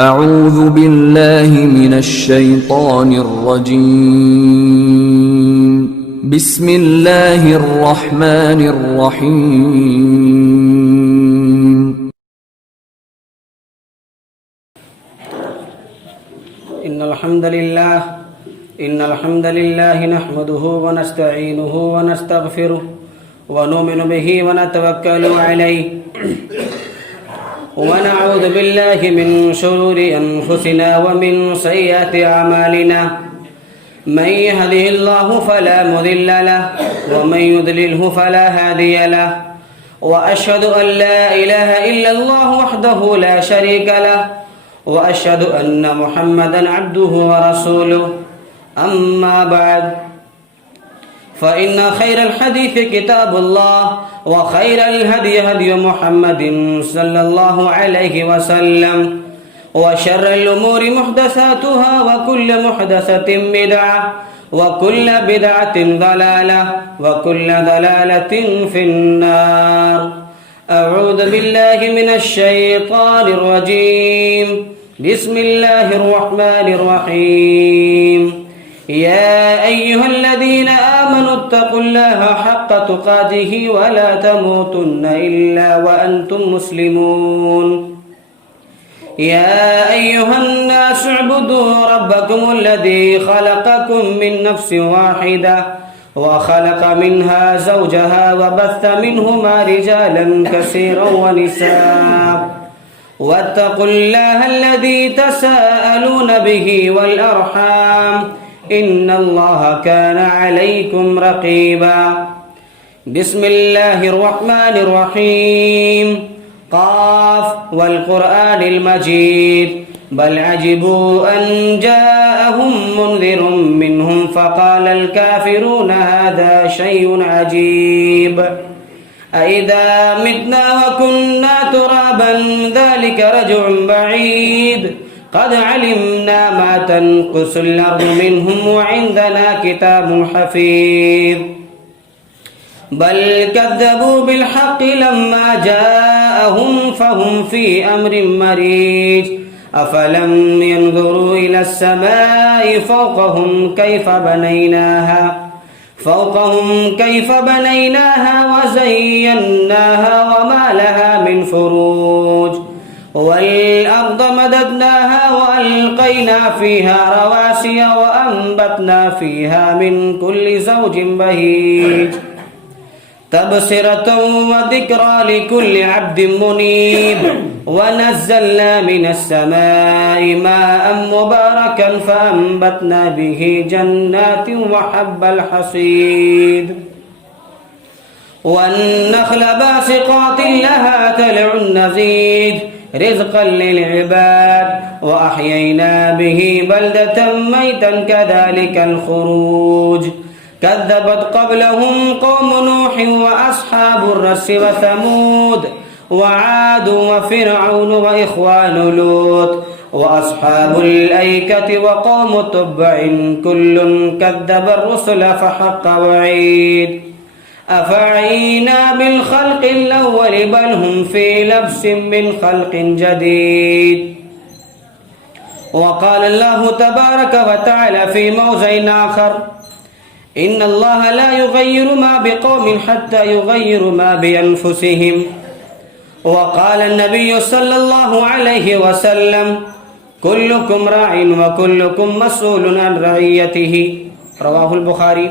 اعوذ باللہ من الشیطان الرجیم بسم اللہ الرحمن الرحیم ان الحمد لله نحمده ونستعینه ونستغفره ونؤمن به ونتوکل علیه ونعوذ بالله من شرور أنفسنا ومن سيئات أعمالنا من يهده الله فلا مضل له ومن يضلله فلا هادي له وأشهد أن لا إله إلا الله وحده لا شريك له وأشهد أن محمدا عبده ورسوله أما بعد فإن خير الحديث كتاب الله وخير الهدي هدي محمد صلى الله عليه وسلم وشر الأمور محدثاتها وكل محدثة بدعة وكل بدعة ضلالة وكل ضلالة في النار. أعوذ بالله من الشيطان الرجيم. بسم الله الرحمن الرحيم. يا أيها الذين آمنوا اتقوا الله حق تقاته ولا تموتن إلا وأنتم مسلمون. يا أيها الناس اعبدوا ربكم الذي خلقكم من نفس واحدة وخلق منها زوجها وبث منهما رجالا كثيرا ونساء واتقوا الله الذي تساءلون به والأرحام إن الله كان عليكم رقيبا. بسم الله الرحمن الرحيم. قاف والقرآن المجيد بل عجبوا أن جاءهم منذر منهم فقال الكافرون هذا شيء عجيب أإذا متنا وكنا ترابا ذلك رجع بعيد قد علمنا ما تنقص الأرض منهم وعندنا كتاب حفيظ. بل كذبوا بالحق لما جاءهم فهم في أمر مريج أفلم ينظروا إلى السماء فوقهم كيف بنيناها وزيناها وما لها من فروج والأرض مددناها وألقينا فيها رواسي وأنبتنا فيها من كل زوج بهيج تبصرة وذكرى لكل عبد منيب ونزلنا من السماء ماء مباركا فأنبتنا به جنات وحب الحصيد والنخل باسقات لها طلع نضيد رزقا للعباد وأحيينا به بلدة ميتا كذلك الخروج كذبت قبلهم قوم نوح وأصحاب الرس وثمود وعاد وفرعون وإخوان لوط وأصحاب الأيكة وقوم تبع كل كذب الرسل فحق وعيد أفعينا بالخلق الأول بل هم في لبس من خلق جديد. وقال الله تبارك وتعالى في موضع آخر إن الله لا يغير ما بقوم حتى يغيروا ما بأنفسهم. وقال النبي صلى الله عليه وسلم كلكم راع وكلكم مسؤول عن رعيته. رواه البخاري.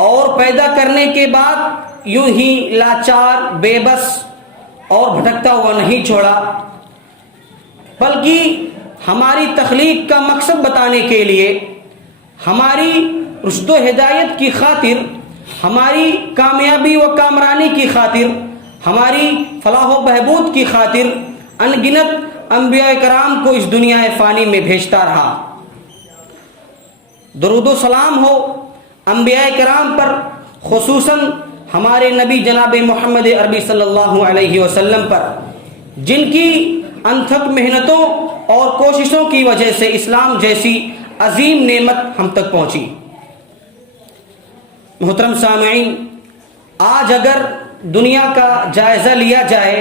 اور پیدا کرنے کے بعد یوں ہی لاچار، بے بس اور بھٹکتا ہوا نہیں چھوڑا، بلکہ ہماری تخلیق کا مقصد بتانے کے لیے، ہماری رشد و ہدایت کی خاطر، ہماری کامیابی و کامرانی کی خاطر، ہماری فلاح و بہبود کی خاطر ان گنت انبیاء کرام کو اس دنیا فانی میں بھیجتا رہا۔ درود و سلام ہو انبیاء کرام پر، خصوصاً ہمارے نبی جناب محمد عربی صلی اللہ علیہ وسلم پر، جن کی انتھک محنتوں اور کوششوں کی وجہ سے اسلام جیسی عظیم نعمت ہم تک پہنچی۔ محترم سامعین، آج اگر دنیا کا جائزہ لیا جائے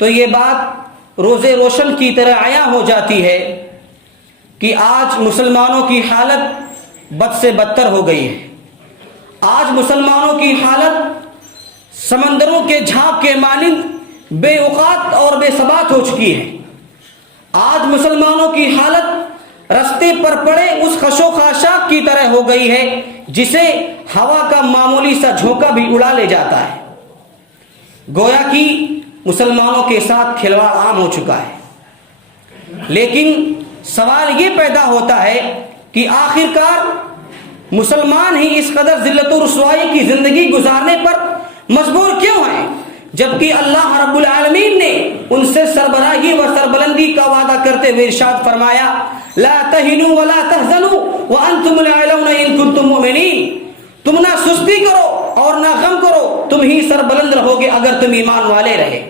تو یہ بات روز روشن کی طرح عیاں ہو جاتی ہے کہ آج مسلمانوں کی حالت بد سے بدتر ہو گئی ہے۔ آج مسلمانوں کی حالت سمندروں کے جھاگ کے مانند بے اوقات اور بے ثبات ہو چکی ہے۔ آج مسلمانوں کی حالت رستے پر پڑے اس خشو خاشاک کی طرح ہو گئی ہے جسے ہوا کا معمولی سا جھونکا بھی اڑا لے جاتا ہے۔ گویا کہ مسلمانوں کے ساتھ کھلواڑ عام ہو چکا ہے۔ لیکن سوال یہ پیدا ہوتا ہے کہ آخرکار مسلمان ہی اس قدر ذلت و رسوائی کی زندگی گزارنے پر مجبور کیوں ہیں، جبکہ اللہ رب العالمین نے ان سے سربراہی و سربلندی کا وعدہ کرتے ہوئے ارشاد فرمایا، لا تہنوا ولا تحزنوا وانتم الاعلون ان کنتم مؤمنین، تم نہ سستی کرو اور نہ غم کرو، تم ہی سربلند رہو گے اگر تم ایمان والے رہے۔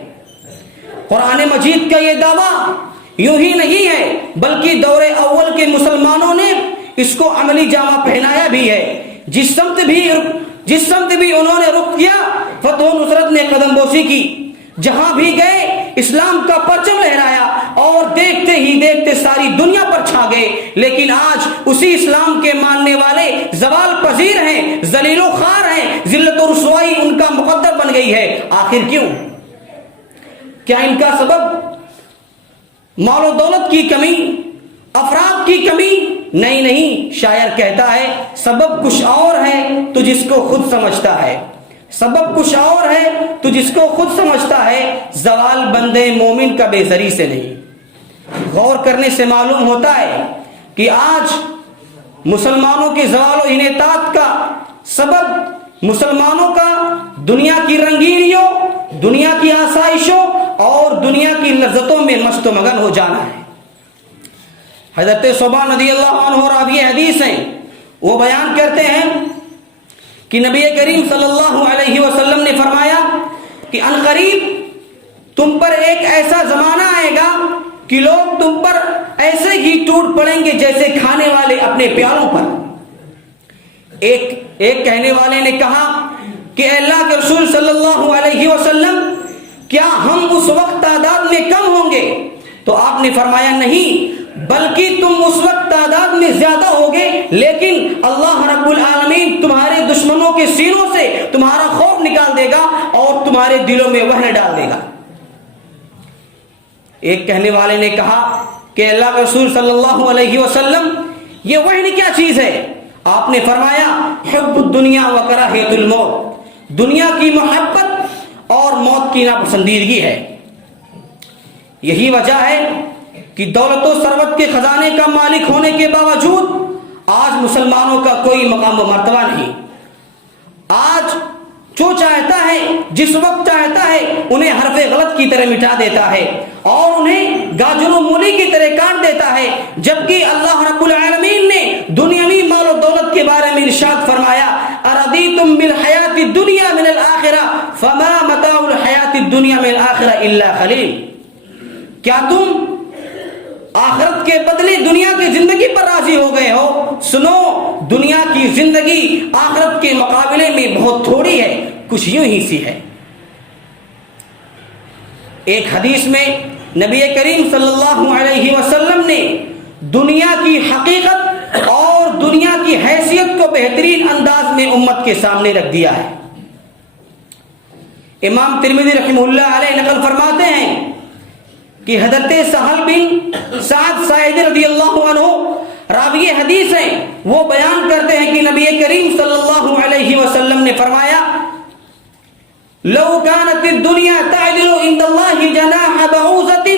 قرآن مجید کا یہ دعویٰ یوں ہی نہیں ہے، بلکہ دور اول کے مسلمانوں نے اس کو عملی جامہ پہنایا بھی ہے۔ جس سمت بھی انہوں نے رخ کیا، فتح و نصرت نے قدم بوسی کی، جہاں بھی گئے اسلام کا پرچم لہرایا اور دیکھتے ہی دیکھتے ساری دنیا پر چھا گئے۔ لیکن آج اسی اسلام کے ماننے والے زوال پذیر ہیں، ذلیل و خوار ہیں، ذلت و رسوائی ان کا مقدر بن گئی ہے۔ آخر کیوں؟ کیا ان کا سبب مال و دولت کی کمی، افراد کی کمی؟ نہیں، شاعر کہتا ہے سبب کچھ اور ہے تو جس کو خود سمجھتا ہے، سبب کچھ اور ہے تو جس کو خود سمجھتا ہے، زوال بندے مومن کا بے زری سے نہیں۔ غور کرنے سے معلوم ہوتا ہے کہ آج مسلمانوں کے زوال و انحطاط کا سبب مسلمانوں کا دنیا کی رنگینیوں، دنیا کی آسائشوں اور دنیا کی لذتوں میں مست و مگن ہو جانا ہے۔ حضرت صبح رضی اللہ عنہ راوی حدیث ہیں، وہ بیان کرتے ہیں کہ نبی کریم صلی اللہ علیہ وسلم نے فرمایا کہ عنقریب تم پر ایک ایسا زمانہ آئے گا کہ لوگ تم پر ایسے ہی ٹوٹ پڑیں گے جیسے کھانے والے اپنے پیالوں پر۔ ایک کہنے والے نے کہا کہ اے اللہ کے رسول صلی اللہ علیہ وسلم، کیا ہم اس وقت تعداد میں کم ہوں گے؟ تو آپ نے فرمایا نہیں، بلکہ تم اس وقت تعداد میں زیادہ ہوگے، لیکن اللہ رب العالمین تمہارے دشمنوں کے سینوں سے تمہارا خوف نکال دے گا اور تمہارے دلوں میں وہن ڈال دے گا۔ ایک کہنے والے نے کہا کہ اللہ کے رسول صلی اللہ علیہ وسلم، یہ وہن کیا چیز ہے؟ آپ نے فرمایا حب الدنیا و کراہیت الموت، دنیا کی محبت اور موت کی ناپسندیدگی ہے۔ یہی وجہ ہے کہ دولت و ثروت کے خزانے کا مالک ہونے کے باوجود آج مسلمانوں کا کوئی مقام و مرتبہ نہیں۔ آج جو چاہتا ہے جس وقت چاہتا ہے انہیں حرف غلط کی طرح مٹا دیتا ہے اور انہیں گاجر و مولی کی طرح کاٹ دیتا ہے، جبکہ اللہ رب العالمین نے دنیاوی مال و دولت کے بارے میں ارشاد فرمایا، اردیتم بالحیات الدنیا من الآخرہ فما متاع الحیات الدنیا من الآخرہ الا قلیل۔ کیا تم آخرت کے بدلے دنیا کی زندگی پر راضی ہو گئے ہو؟ سنو، دنیا کی زندگی آخرت کے مقابلے میں بہت تھوڑی ہے، کچھ یوں ہی سی ہے۔ ایک حدیث میں نبی کریم صلی اللہ علیہ وسلم نے دنیا کی حقیقت اور دنیا کی حیثیت کو بہترین انداز میں امت کے سامنے رکھ دیا ہے۔ امام ترمذی رحمہ اللہ علیہ نقل فرماتے ہیں کہ حضرت سہل بن سعد ساعدی رضی اللہ عنہ راوی حدیث ہیں، وہ بیان کرتے ہیں کہ نبی کریم صلی اللہ علیہ لو كانت الدنيا تعدل عند الله جناح بعوضة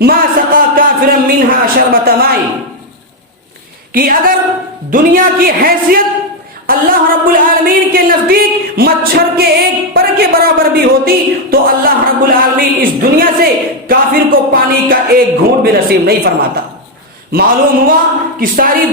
ما سقى كافرا منها شربة ماء، کہ اگر دنیا کی حیثیت اللہ رب العالمین کے نزدیک مچھر کے ایک پر کے برابر بھی ہوتی تو اللہ رب العالمین اس دنیا سے کافر کو پانی کا ایک گھونٹ بھی نصیب نہیں فرماتا۔ معلوم ہوا کہ ساری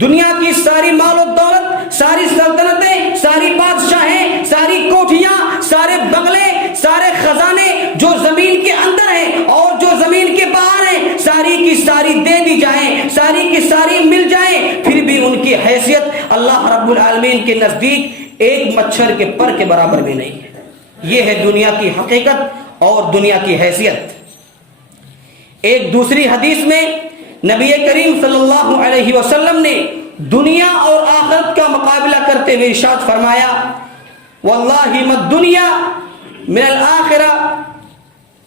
دنیا کی ساری مال و دولت، ساری سلطنتیں، ساری بادشاہیں، ساری کوٹھیاں، سارے بنگلے، سارے خزانے جو زمین کے اندر ہیں اور جو زمین کے باہر ہیں، ساری کی ساری دے دی جائیں، ساری کی ساری مل جائیں، پھر بھی ان کی حیثیت اللہ رب العالمین کے نزدیک ایک مچھر کے پر کے برابر بھی نہیں ہے۔ یہ ہے دنیا کی حقیقت اور دنیا کی حیثیت۔ ایک دوسری حدیث میں نبی کریم صلی اللہ علیہ وسلم نے دنیا اور آخرت کا مقابلہ کرتے ہوئے ارشاد فرمایا، واللہ ما الدنیا من الآخرہ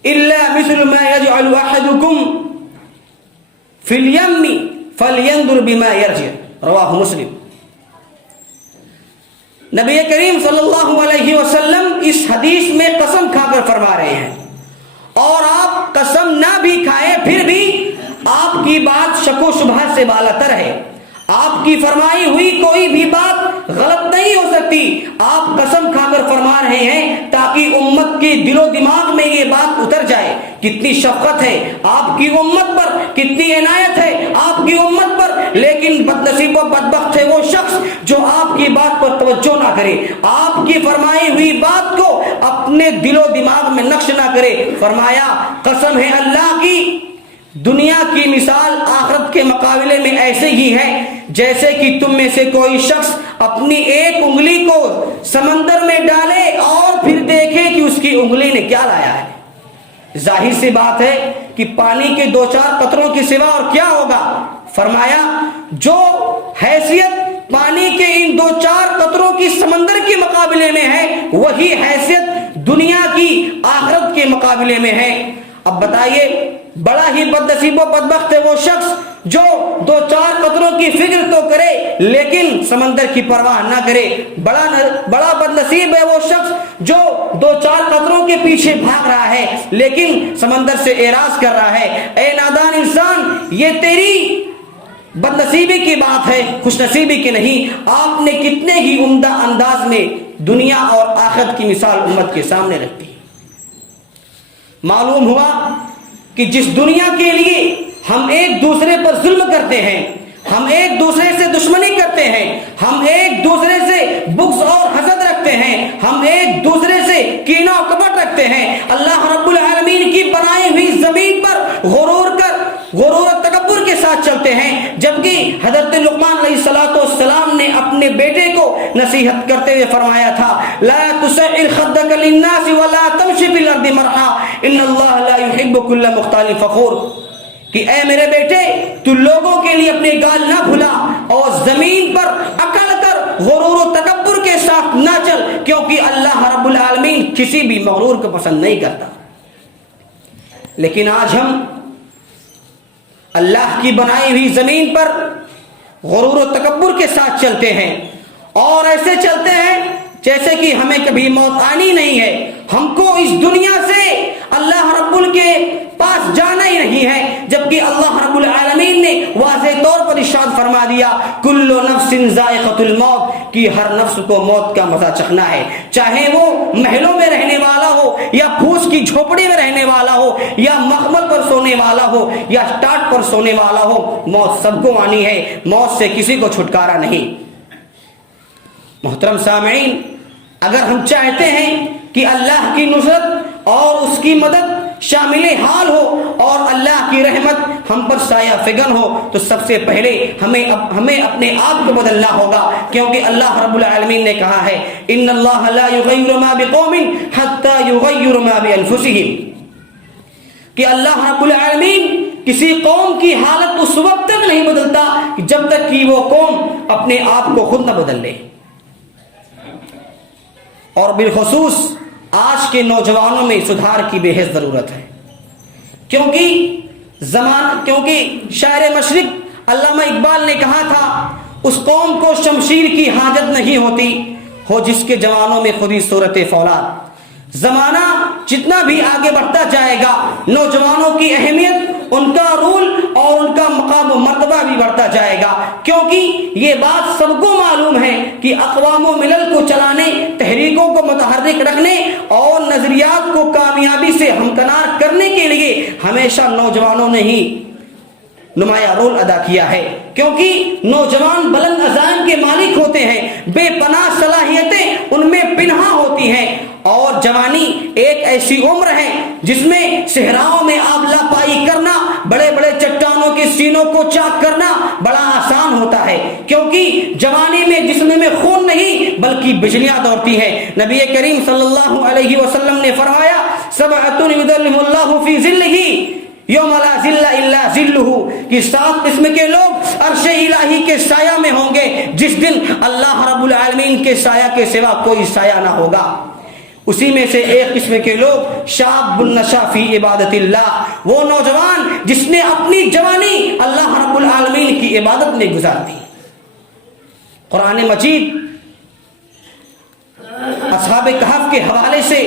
الا مثل ما يجعل احدكم فی الیم فلینظر بما یرجع، رواہ مسلم۔ نبی کریم صلی اللہ علیہ وسلم اس حدیث میں قسم کھا کر فرما رہے ہیں، اور آپ قسم نہ بھی کھائیں پھر بھی آپ کی بات شک و شبہ سے بالاتر ہے، آپ کی فرمائی ہوئی کوئی بھی بات غلط نہیں ہو سکتی۔ آپ قسم کھا کر فرما رہے ہیں تاکہ امت کے دل و دماغ میں یہ بات اتر جائے، کتنی شفقت ہے آپ کی امت پر، کتنی عنایت ہے آپ کی امت پر، لیکن بدنصیب و بدبخت ہے وہ شخص جو آپ کی بات پر توجہ نہ کرے، آپ کی فرمائی ہوئی بات کو اپنے دل و دماغ میں نقش نہ کرے۔ فرمایا قسم ہے اللہ کی، دنیا کی مثال آخرت کے مقابلے میں ایسے ہی ہے جیسے کہ تم میں سے کوئی شخص اپنی ایک انگلی کو سمندر میں ڈالے اور پھر دیکھے کہ اس کی انگلی نے کیا لایا ہے۔ ظاہر سی بات ہے کہ پانی کے دو چار قطروں کے سوا اور کیا ہوگا۔ فرمایا جو حیثیت پانی کے ان دو چار قطروں کی سمندر کے مقابلے میں ہے وہی حیثیت دنیا کی آخرت کے مقابلے میں ہے۔ اب بتائیے بڑا ہی بدنصیب و بدبخت ہے وہ شخص جو دو چار قطروں کی فکر تو کرے لیکن سمندر کی پرواہ نہ کرے، بڑا بدنصیب ہے وہ شخص جو دو چار قطروں کے پیچھے بھاگ رہا ہے لیکن سمندر سے اعراض کر رہا ہے۔ اے نادان انسان، یہ تیری بدنصیبی کی بات ہے، خوش نصیبی کی نہیں۔ آپ نے کتنے ہی عمدہ انداز میں دنیا اور آخرت کی مثال امت کے سامنے رکھی۔ معلوم ہوا کہ جس دنیا کے لیے ہم ایک دوسرے پر ظلم کرتے ہیں، ہم ایک دوسرے سے دشمنی کرتے ہیں، ہم ایک دوسرے سے بغض اور حسد رکھتے ہیں، ہم ایک دوسرے سے کینہ و کپٹ رکھتے ہیں، اللہ رب العالمین کی بنائی ہوئی زمین پر غرور و تکبر کے ساتھ چلتے ہیں، جبکہ حضرت لقمان علیہ السلام نے اپنے بیٹے کو نصیحت کرتے ہوئے فرمایا تھا، لا تسعر خدک للناس ولا تمشی فی الارض مرحا ان اللہ لا يحب كل مختال فخور، کہ اے میرے بیٹے تو لوگوں کے لیے اپنے گال نہ بھلا اور زمین پر اکڑ کر غرور و تکبر کے ساتھ نہ چل، کیونکہ اللہ رب العالمین کسی بھی مغرور کو پسند نہیں کرتا۔ لیکن آج ہم اللہ کی بنائی ہوئی زمین پر غرور و تکبر کے ساتھ چلتے ہیں اور ایسے چلتے ہیں جیسے کہ ہمیں کبھی موت آنی نہیں ہے، ہم کو اس دنیا سے اللہ رب ال کے پاس جانا ہی نہیں ہے، جبکہ اللہ رب العالمین نے واضح طور پر ارشاد فرما دیا کل نفس ذائقۃ الموت، کہ ہر نفس کو موت کا مزہ چکھنا ہے، چاہے وہ محلوں میں رہنے والا ہو یا پھوس کی جھوپڑی میں رہنے والا ہو یا مخمل پر سونے والا ہو یا ٹاٹ پر سونے والا ہو، موت سب کو آنی ہے، موت سے کسی کو چھٹکارا نہیں۔ محترم سامعین، اگر ہم چاہتے ہیں کہ اللہ کی نصرت اور اس کی مدد شامل حال ہو اور اللہ کی رحمت ہم پر سایہ فگن ہو تو سب سے پہلے ہمیں اپنے آپ کو بدلنا ہوگا، کیونکہ اللہ رب العالمین نے کہا ہے ان اللہ لا یغیر ما بقوم حتی یغیر ما بانفسہم، کہ اللہ رب العالمین کسی قوم کی حالت اس وقت تک نہیں بدلتا جب تک کہ وہ قوم اپنے آپ کو خود نہ بدل لے۔ اور بالخصوص آج کے نوجوانوں میں سدھار کی بے حد ضرورت ہے، کیونکہ شاعر مشرق علامہ اقبال نے کہا تھا اس قوم کو شمشیر کی حاجت نہیں ہوتی، ہو جس کے جوانوں میں خودی صورت فولاد۔ زمانہ جتنا بھی آگے بڑھتا جائے گا نوجوانوں کی اہمیت، ان کا رول اور ان کا مقام و مرتبہ بھی بڑھتا جائے گا، کیونکہ یہ بات سب کو معلوم ہے کہ اقوام و ملل کو چلانے، تحریکوں کو متحرک رکھنے اور نظریات کو کامیابی سے ہمکنار کرنے کے لیے ہمیشہ نوجوانوں نے ہی نمایاں رول ادا کیا ہے، کیونکہ نوجوان بلند عزائم کے مالک ہوتے ہیں، بے پناہ صلاحیتیں ان میں پنہاں ہوتی ہیں، اور جوانی ایک ایسی عمر ہے جس میں صحراؤں میں آبلا پائی کرنا، بڑے بڑے چٹانوں کے سینوں کو چاک کرنا بڑا آسان ہوتا ہے، کیونکہ جوانی میں جسم میں خون نہیں بلکہ بجلیاں دوڑتی ہیں۔ نبی کریم صلی اللہ علیہ وسلم نے فرمایا سبعۃ یظلهم اللہ فی ظلہ یوم لا ظل الا ظلہ، کہ 7 قسم کے لوگ عرش الہی کے سایہ میں ہوں گے جس دن اللہ رب العالمین کے سایہ کے سوا کوئی سایہ نہ ہوگا۔ اسی میں سے ایک قسم کے لوگ شاب نشا فی عبادت اللہ، وہ نوجوان جس نے اپنی جوانی اللہ رب العالمین کی عبادت میں گزار دی۔ قرآن مجید اصحاب کہف کے حوالے سے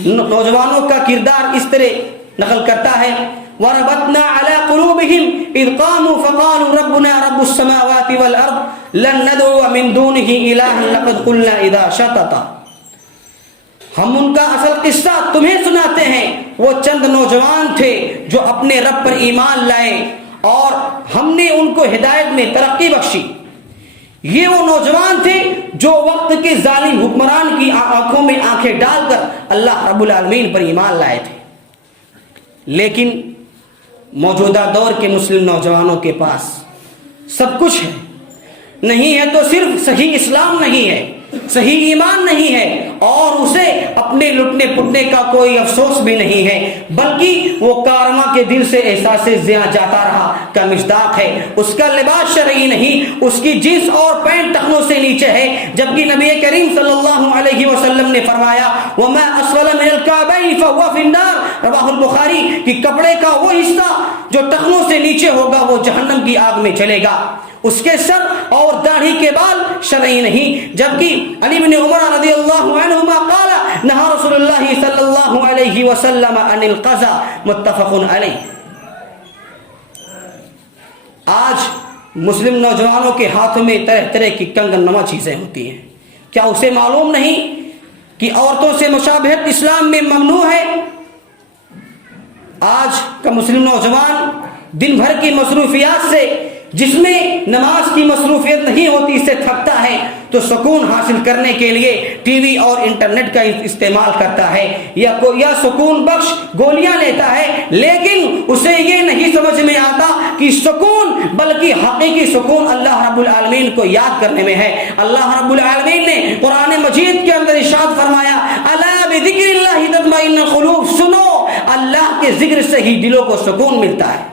نوجوانوں کا کردار اس طرح نقل کرتا ہے وَرَبَطْنَا عَلَىٰ قُلُوبِهِمْ اِذْ قَامُوا فَقَالُوا رَبُّنَا رَبُّ السَّمَاوَاتِ وَالْأَرْضِ لَن نَّدْعُوَ مِن دُونِهِ إِلَٰهًا لَقَدْ قُلْنَا إِذًا شَطَطًا۔ ہم ان کا اصل قصہ تمہیں سناتے ہیں، وہ چند نوجوان تھے جو اپنے رب پر ایمان لائے اور ہم نے ان کو ہدایت میں ترقی بخشی۔ یہ وہ نوجوان تھے جو وقت کے ظالم حکمران کی آنکھوں میں آنکھیں ڈال کر اللہ رب العالمین پر ایمان لائے تھے، لیکن موجودہ دور کے مسلم نوجوانوں کے پاس سب کچھ ہے، نہیں ہے تو صرف صحیح اسلام نہیں ہے، صحیح ایمان نہیں ہے، اور اسے اپنے لٹنے پٹنے کا کوئی افسوس بھی نہیں ہے، بلکہ وہ کارواں کے دل سے احساس زیاں جاتا رہا کا مصداق ہے۔ اس کا لباس شرعی نہیں، اس کی جنس اور پینٹ ٹخنوں سے نیچے ہے، جبکہ نبی کریم صلی اللہ علیہ وسلم نے فرمایا وَمَا أَسْفَلَ مِنَ الْكَعْبَيْنِ فَهُوَ فِي النَّارِ، رواہ البخاری، کہ کپڑے کا وہ حصہ جو ٹخنوں سے نیچے ہوگا وہ جہنم کی آگ میں چلے گا۔ اس کے سر اور داڑھی کے بال شرعی نہیں، جبکہ علی بن عمر رضی اللہ عنہما قال نہا رسول اللہ صلی اللہ علیہ وسلم عن القضاء، متفق علیہ۔ آج مسلم نوجوانوں کے ہاتھوں میں طرح طرح کی کنگن نما چیزیں ہوتی ہیں، کیا اسے معلوم نہیں کہ عورتوں سے مشابہت اسلام میں ممنوع ہے؟ آج کا مسلم نوجوان دن بھر کی مصروفیات سے، جس میں نماز کی مصروفیت نہیں ہوتی، اس سے تھکتا ہے تو سکون حاصل کرنے کے لیے ٹی وی اور انٹرنیٹ کا استعمال کرتا ہے یا سکون بخش گولیاں لیتا ہے، لیکن اسے یہ نہیں سمجھ میں آتا کہ سکون بلکہ حقیقی سکون اللہ رب العالمین کو یاد کرنے میں ہے۔ اللہ رب العالمین نے قرآن مجید کے اندر ارشاد فرمایا الا بذکر اللہ تطمئن القلوب، سنو اللہ کے ذکر سے ہی دلوں کو سکون ملتا ہے۔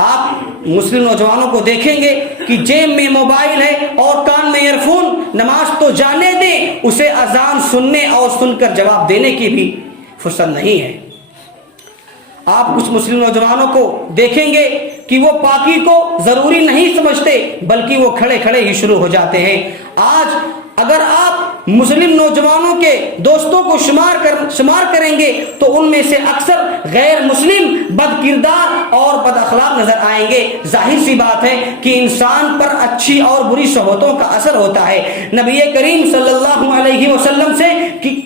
آپ مسلم نوجوانوں کو دیکھیں گے کہ جیب میں موبائل ہے اور کان میں ایئر فون، نماز تو جانے دیں، اسے اذان سننے اور سن کر جواب دینے کی بھی فرصت نہیں ہے۔ آپ کچھ مسلم نوجوانوں کو دیکھیں گے کہ وہ پاکی کو ضروری نہیں سمجھتے بلکہ وہ کھڑے کھڑے ہی شروع ہو جاتے ہیں۔ آج اگر آپ مسلم نوجوانوں کے دوستوں کو شمار کریں گے تو ان میں سے اکثر غیر مسلم، بد کردار اور بد اخلاق نظر آئیں گے۔ ظاہر سی بات ہے کہ انسان پر اچھی اور بری صحبتوں کا اثر ہوتا ہے۔ نبی کریم صلی اللہ علیہ وسلم سے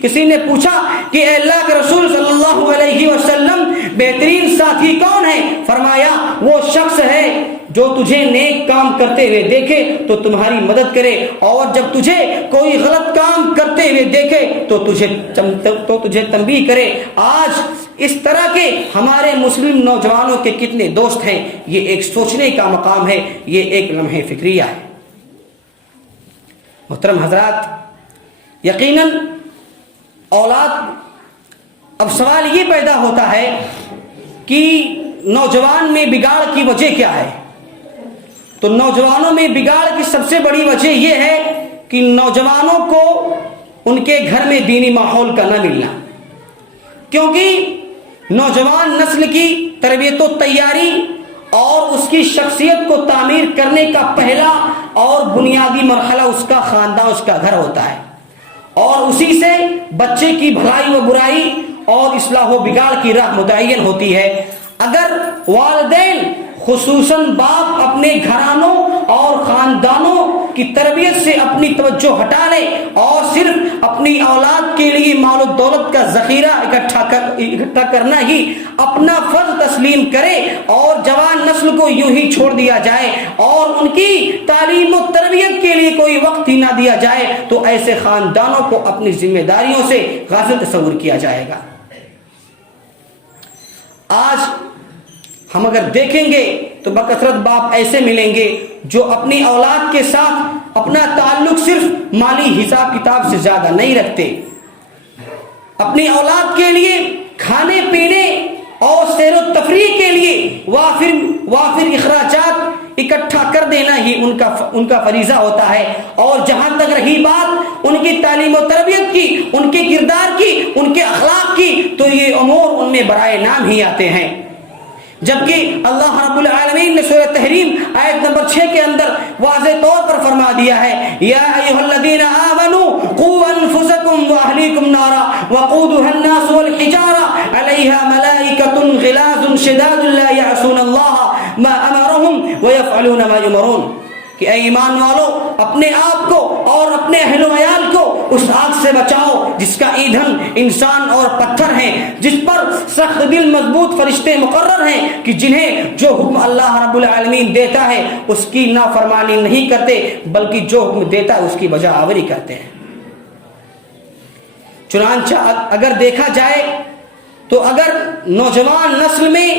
کسی نے پوچھا کہ اے اللہ کے رسول صلی اللہ علیہ وسلم بہترین ساتھی کون ہے؟ فرمایا وہ شخص ہے جو تجھے نیک کام کرتے ہوئے دیکھے تو تمہاری مدد کرے، اور جب تجھے کوئی غلط کام کرتے ہوئے دیکھے تو تجھے تنبیہ کرے۔ آج اس طرح کے ہمارے مسلم نوجوانوں کے کتنے دوست ہیں، یہ ایک سوچنے کا مقام ہے، یہ ایک لمحہ فکریہ ہے۔ محترم حضرات، یقیناً اولاد، اب سوال یہ پیدا ہوتا ہے کہ نوجوان میں بگاڑ کی وجہ کیا ہے؟ تو نوجوانوں میں بگاڑ کی سب سے بڑی وجہ یہ ہے کہ نوجوانوں کو ان کے گھر میں دینی ماحول کا نہ ملنا، کیونکہ نوجوان نسل کی تربیت و تیاری اور اس کی شخصیت کو تعمیر کرنے کا پہلا اور بنیادی مرحلہ اس کا خاندان، اس کا گھر ہوتا ہے، اور اسی سے بچے کی بھلائی و برائی اور اصلاح و بگاڑ کی راہ متعین ہوتی ہے۔ اگر والدین خصوصاً باپ اپنے گھرانوں اور خاندانوں کی تربیت سے اپنی توجہ ہٹا لے اور صرف اپنی اولاد کے لیے مال و دولت کا ذخیرہ اکٹھا کرنا ہی اپنا فرض تسلیم کرے اور جوان نسل کو یوں ہی چھوڑ دیا جائے اور ان کی تعلیم و تربیت کے لیے کوئی وقت ہی نہ دیا جائے تو ایسے خاندانوں کو اپنی ذمہ داریوں سے غافل تصور کیا جائے گا۔ آج ہم اگر دیکھیں گے تو بکثرت باپ ایسے ملیں گے جو اپنی اولاد کے ساتھ اپنا تعلق صرف مالی حساب کتاب سے زیادہ نہیں رکھتے، اپنی اولاد کے لیے کھانے پینے اور سیر و تفریح کے لیے وافر اخراجات اکٹھا کر دینا ہی ان کا فریضہ ہوتا ہے، اور جہاں تک رہی بات ان کی تعلیم و تربیت کی، ان کے کردار کی، ان کے اخلاق کی، تو یہ امور ان میں برائے نام ہی آتے ہیں۔ جبکہ اللہ رب العالمین نے سورہ تحریم آیت نمبر 6 کے اندر واضح طور پر فرما دیا ہے، یا ایھا الذین آمنوا قوا انفسکم واہلیکم نارا وقودها الناس والحجارہ علیہا ملائکۃ غلاظ شداد لا یعصون اللہ ما امرهم ویفعلون ما یؤمرون، کہ اے ایمان والو اپنے آپ کو اور اپنے اہل و عیال کو اس آگ سے بچاؤ جس کا ایندھن انسان اور پتھر ہیں، جس پر سخت دل مضبوط فرشتے مقرر ہیں کہ جنہیں جو حکم اللہ رب العالمین دیتا ہے اس کی نافرمانی نہیں کرتے بلکہ جو حکم دیتا ہے اس کی بجا آوری کرتے ہیں۔ چنانچہ اگر دیکھا جائے تو اگر نوجوان نسل میں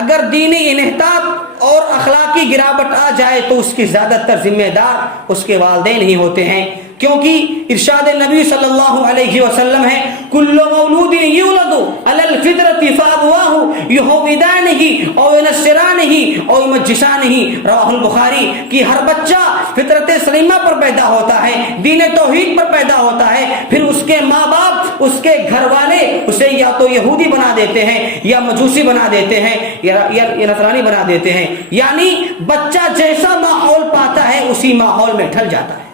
اگر دینی انحطاط اور اخلاقی گراوٹ آ جائے تو اس کی زیادہ تر ذمہ دار اس کے والدین ہی ہوتے ہیں، کیونکہ ارشاد نبی صلی اللہ علیہ وسلم ہے، کل مولود یولد علی الفطرۃ فابواہ یہودانہ او ینصرانہ او یمجسانہ، رواہ البخاری، کہ ہر بچہ فطرت سلیمہ پر پیدا ہوتا ہے، دین توحید پر پیدا ہوتا ہے، پھر اس کے ماں باپ، اس کے گھر والے اسے یا تو یہودی بنا دیتے ہیں یا مجوسی بنا دیتے ہیں یا نصرانی بنا دیتے ہیں، یعنی بچہ جیسا ماحول پاتا ہے اسی ماحول میں ڈھل جاتا ہے۔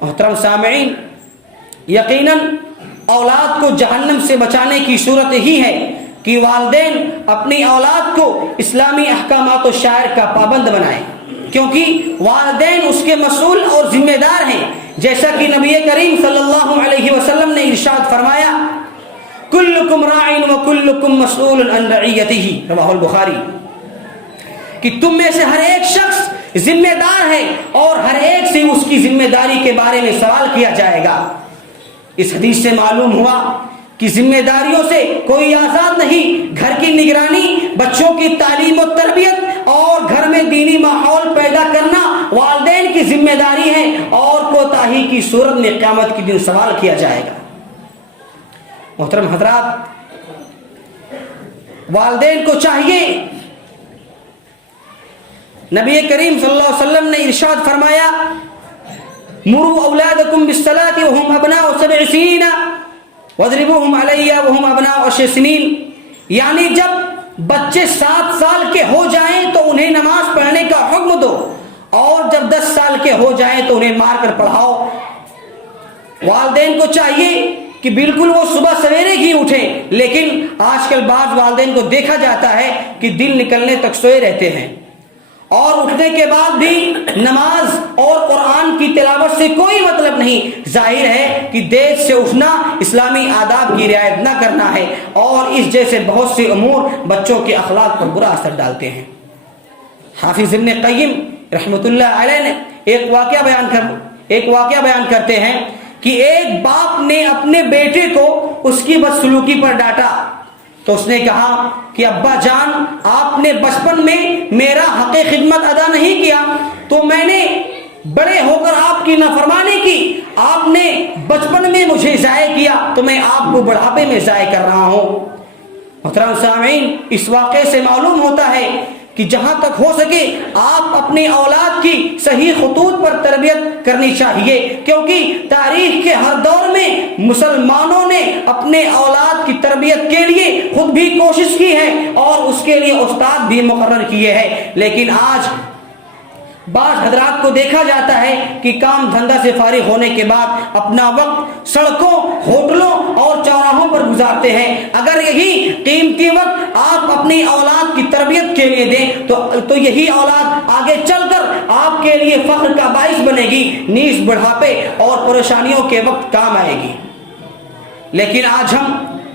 محترم سامعین، یقیناً اولاد کو جہنم سے بچانے کی صورت ہی ہے کہ والدین اپنی اولاد کو اسلامی احکامات و شعائر کا پابند بنائیں، کیونکہ والدین اس کے مسئول اور ذمہ دار ہیں، جیسا کہ نبی کریم صلی اللہ علیہ وسلم نے ارشاد فرمایا، کلکم راع وکلکم مسئول عن رعیتہ، رواہ البخاری، کہ تم میں سے ہر ایک شخص ذمہ دار ہے اور ہر ایک سے اس کی ذمہ داری کے بارے میں سوال کیا جائے گا۔ اس حدیث سے معلوم ہوا کہ ذمہ داریوں سے کوئی آزاد نہیں، گھر کی نگرانی، بچوں کی تعلیم و تربیت اور گھر میں دینی ماحول پیدا کرنا والدین کی ذمہ داری ہے، اور کوتاہی کی صورت میں قیامت کے دن سوال کیا جائے گا۔ محترم حضرات، والدین کو چاہیے، نبی کریم صلی اللہ علیہ وسلم نے ارشاد فرمایا، مروا اولادکم بالصلاۃ وهم ابناء 7 سنین واضربوهم علیہا وهم ابناء 10 سنین، یعنی جب بچے 7 سال کے ہو جائیں تو انہیں نماز پڑھنے کا حکم دو، اور جب 10 سال کے ہو جائیں تو انہیں مار کر پڑھاؤ۔ والدین کو چاہیے کہ بالکل وہ صبح سویرے ہی اٹھیں، لیکن آج کل بعض والدین کو دیکھا جاتا ہے کہ دن نکلنے تک سوئے رہتے ہیں، اور اٹھنے کے بعد بھی نماز اور قرآن کی تلاوت سے کوئی مطلب نہیں۔ ظاہر ہے کہ دیر سے اٹھنا اسلامی آداب کی رعایت نہ کرنا ہے، اور اس جیسے بہت سے امور بچوں کے اخلاق پر برا اثر ڈالتے ہیں۔ حافظ ابن قیم رحمۃ اللہ علیہ نے ایک واقعہ بیان کرتے ہیں کہ ایک باپ نے اپنے بیٹے کو اس کی بدسلوکی پر ڈانٹا تو اس نے کہا کہ ابا جان، آپ نے بچپن میں میرا حق خدمت ادا نہیں کیا تو میں نے بڑے ہو کر آپ کی نافرمانی کی، آپ نے بچپن میں مجھے ضائع کیا تو میں آپ کو بڑھاپے میں ضائع کر رہا ہوں۔ محترم سامعین، اس واقعے سے معلوم ہوتا ہے کہ جہاں تک ہو سکے آپ اپنی اولاد کی صحیح خطوط پر تربیت کرنی چاہیے، کیونکہ تاریخ کے ہر دور میں مسلمانوں نے اپنے اولاد کی تربیت کے لیے خود بھی کوشش کی ہے اور اس کے لیے استاد بھی مقرر کیے ہیں، لیکن بعض حضرات کو دیکھا جاتا ہے کہ کام دھندہ سے فارغ ہونے کے بعد اپنا وقت سڑکوں، ہوٹلوں اور چوراہوں پر گزارتے ہیں۔ اگر یہی قیمتی وقت آپ اپنی اولاد کی تربیت کے لیے دیں تو یہی اولاد آگے چل کر آپ کے لیے فخر کا باعث بنے گی، نیز بڑھاپے اور پریشانیوں کے وقت کام آئے گی۔ لیکن آج ہم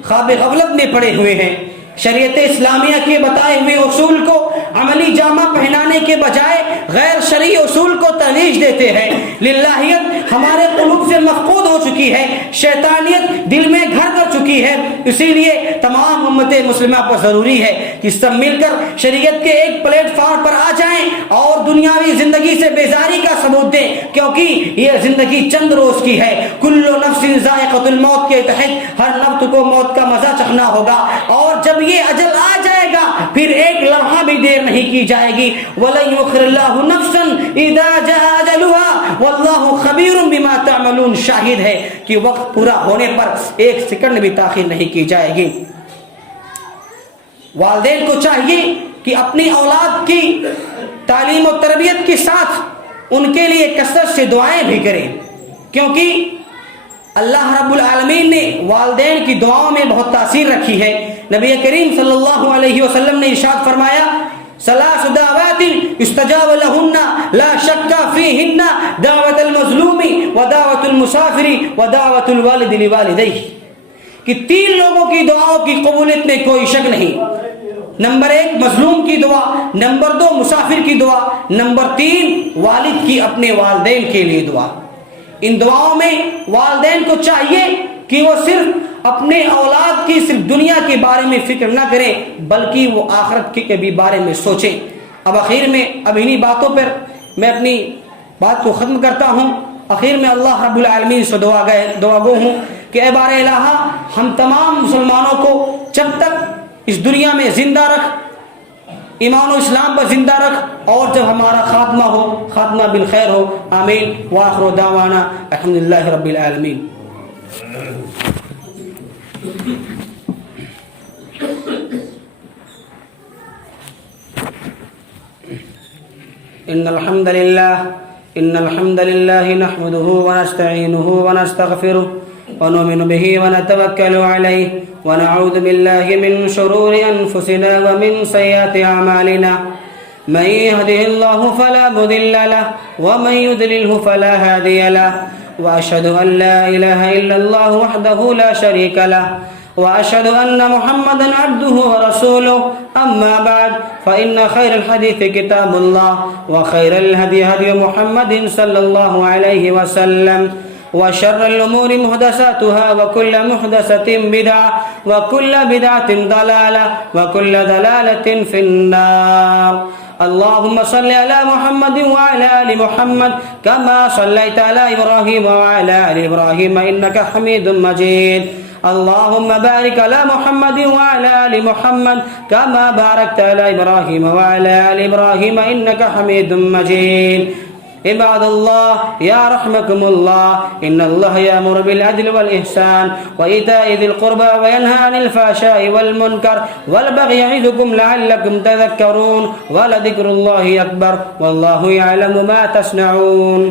خواب غفلت میں پڑے ہوئے ہیں، شریعت اسلامیہ کے بتائے ہوئے اصول کو عملی جامہ پہنانے کے بجائے غیر شرعی اصول کو ترویج دیتے ہیں۔ للہیت ہمارے قلوب سے مفقود ہو چکی ہے، شیطانیت دل میں گھر کر چکی ہے۔ اسی لیے تمام امت مسلمہ پر ضروری ہے کہ سب مل کر شریعت کے ایک پلیٹ فارم پر آ جائیں اور دنیاوی زندگی سے بیزاری کا ثبوت دیں، کیونکہ یہ زندگی چند روز کی ہے۔ کل نفس ذائقۃ الموت کے تحت ہر نفس کو موت کا مزہ چکھنا ہوگا، اور جب یہ اجل آ جائے گا پھر ایک لمحہ بھی دیر نہیں کی جائے گی۔ وَلَن يُؤَخِّرَ اللَّهُ نَفْسًا إِذَا جَاءَ أَجَلُهَا وَاللَّهُ خَبِيرٌ بِمَا تَعْمَلُونَ، شاہد ہے کہ وقت پورا ہونے پر ایک سیکنڈ بھی تاخیر نہیں کی جائے گی۔ والدین کو چاہیے کہ اپنی اولاد کی تعلیم و تربیت کے ساتھ ان کے لیے کثرت سے دعائیں بھی کریں، کیونکہ اللہ رب العالمین نے والدین کی دعاؤں میں بہت تاثیر رکھی ہے۔ نبی کریم صلی اللہ علیہ وسلم نے ارشاد فرمایا، ثلاث دعوات استجاب لهن لا شک فیہن دعوت المظلوم ودعوت المسافر ودعوت الوالد لوالدیہ، کہ تین لوگوں کی دعاؤں کی قبولیت میں کوئی شک نہیں۔ نمبر 1 مظلوم کی دعا، نمبر 2 مسافر کی دعا، نمبر 3 والد کی اپنے والدین کے لیے دعا۔ ان دعاؤں میں والدین کو چاہیے کہ وہ صرف اپنے اولاد کی صرف دنیا کے بارے میں فکر نہ کریں، بلکہ وہ آخرت کے بھی بارے میں سوچیں۔ اب آخر میں انہی باتوں پر میں اپنی بات کو ختم کرتا ہوں۔ آخر میں اللہ رب العالمین سے دعا گو ہوں کہ اے بار الہ، ہم تمام مسلمانوں کو جب تک اس دنیا میں زندہ رکھ، ایمان و اسلام پر زندہ رکھ، اور جب ہمارا خاتمہ بالخیر ہو۔ آمین وآخر دعوانا الحمدللہ رب العالمین۔ ان الحمد للہ نحمده ونستعینه ونستغفره ونؤمن به ونتوکل علیہ ونعوذ باللہ من شرور انفسنا ومن سیئات اعمالنا، من يهده الله فلا مضل له ومن يضلله فلا هادي له، واشهد ان لا اله الا الله وحده لا شريك له، واشهد ان محمدا عبده ورسوله، اما بعد فان خير الحديث كتاب الله، وخير الهدي هدي محمد صلى الله عليه وسلم، وشر الأمور محدثاتها وكل محدثة بدعة وكل بدعة ضلالة وكل ضلالة في النار۔ اللهم صل على محمد وعلى آل محمد كما صليت على إبراهيم وعلى آل إبراهيم إنك حميد مجيد۔ اللهم بارك على محمد وعلى آل محمد كما باركت على إبراهيم وعلى آل إبراهيم إنك حميد مجيد۔ عباد اللہ یا رحمکم اللہ، ان اللہ یامر بالعدل والإحسان وإیتاء ذی القربى وینہی عن الفحشاء والمنکر والبغی یعظکم لعلکم تذکرون، ولذکر اللہ اکبر واللہ یعلم ما تصنعون۔